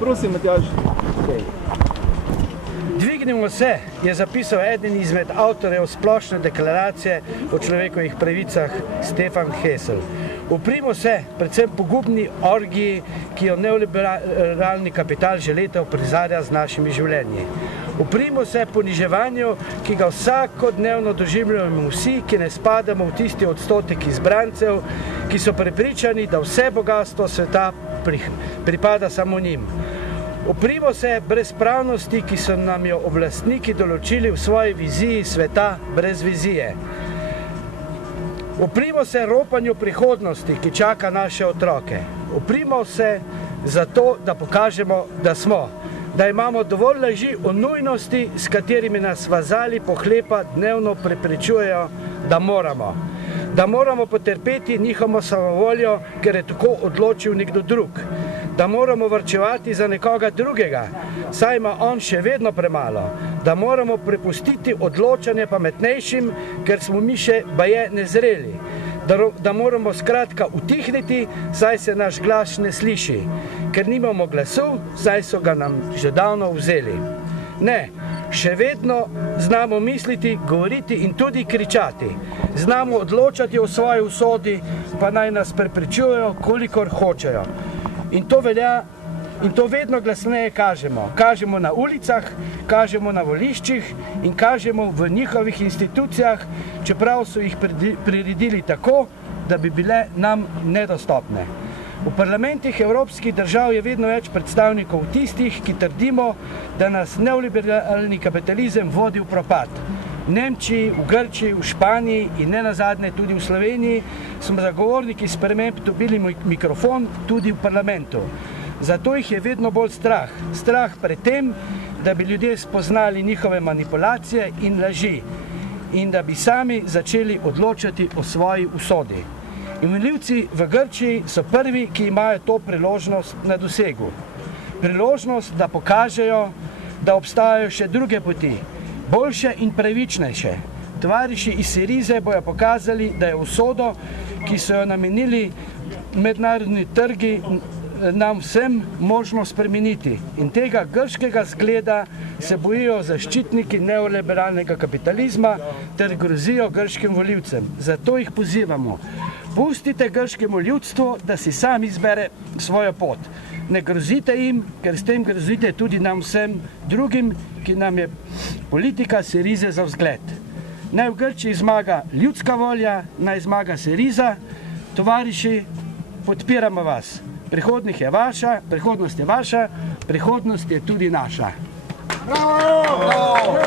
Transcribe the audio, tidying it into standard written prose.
Prosim, Matjaž. Dvignimo se, je zapisal eden izmed avtorjev splošne deklaracije o človekovih pravicah Stefan Hessel. Uprimo se predvsem pogubni orgiji, ki jo neoliberalni kapital že leta uprizarja z našimi življenji. Uprimo se poniževanju, ki ga vsakodnevno doživljamo vsi, ki ne spadamo v tisti odstotek izbrancev, ki so prepričani, da vse bogatstvo sveta pripada samo njim. Uprimo se brezpravnosti, ki so nam jo oblastniki določili v svoji viziji sveta brez vizije. Uprimo se ropanju prihodnosti, ki čaka naše otroke. Uprimo se zato, da pokažemo, da smo, da imamo dovolj laži o nujnosti, s katerimi nas vazali pohlepa dnevno prepričujejo, da moramo potrpeti njihovo samovoljo, ker je tako odločil nekdo drug, da moramo varčevati za nekoga drugega, saj ima on še vedno premalo, da moramo prepustiti odločanje pametnejšim, ker smo mi še baje nezreli, da moramo skratka utihniti, saj se naš glas ne sliši, ker nimamo glasu, saj so ga nam že davno vzeli. Ne, še vedno znamo misliti, govoriti in tudi kričati. Znamo odločati o svoji usodi, pa naj nas prepričujejo, kolikor hočejo. In to vedno glasneje kažemo. Kažemo na ulicah, kažemo na voliščih in kažemo v njihovih institucijah, čeprav so jih priredili tako, da bi bile nam nedostopne. V parlamentih evropskih držav je vedno več predstavnikov tistih, ki trdimo, da nas neoliberalni kapitalizem vodi v propad. V Nemčiji, v Grčiji, v Španiji in nenazadnje tudi v Sloveniji smo zagovorniki sprememb dobili mikrofon tudi v parlamentu. Zato jih je vedno bolj strah. Strah pred tem, da bi ljudje spoznali njihove manipulacije in laži in da bi sami začeli odločati o svoji usodi. In voljivci v Grčiji so prvi, ki imajo to priložnost na dosegu. Priložnost, da pokažejo, da obstajajo še druge poti, boljše in pravičnejše. Tovariši iz Sirize bojo pokazali, da je usodo, ki so jo namenili mednarodni trgi, nam vsem možno spremeniti. In tega grškega zgleda se bojijo zaščitniki neoliberalnega kapitalizma ter grozijo grškim volivcem. Zato jih pozivamo. Pustite grškemu ljudstvu, da si sam izbere svojo pot. Ne grozite jim, ker s tem grozite tudi nam vsem drugim, ki nam je politika Sirize za vzgled. Naj v Grčiji zmaga ljudska volja, naj zmaga Siriza. Tovariši, podpiramo vas. Prihodnost je vaša, prihodnost je tudi naša. Bravo!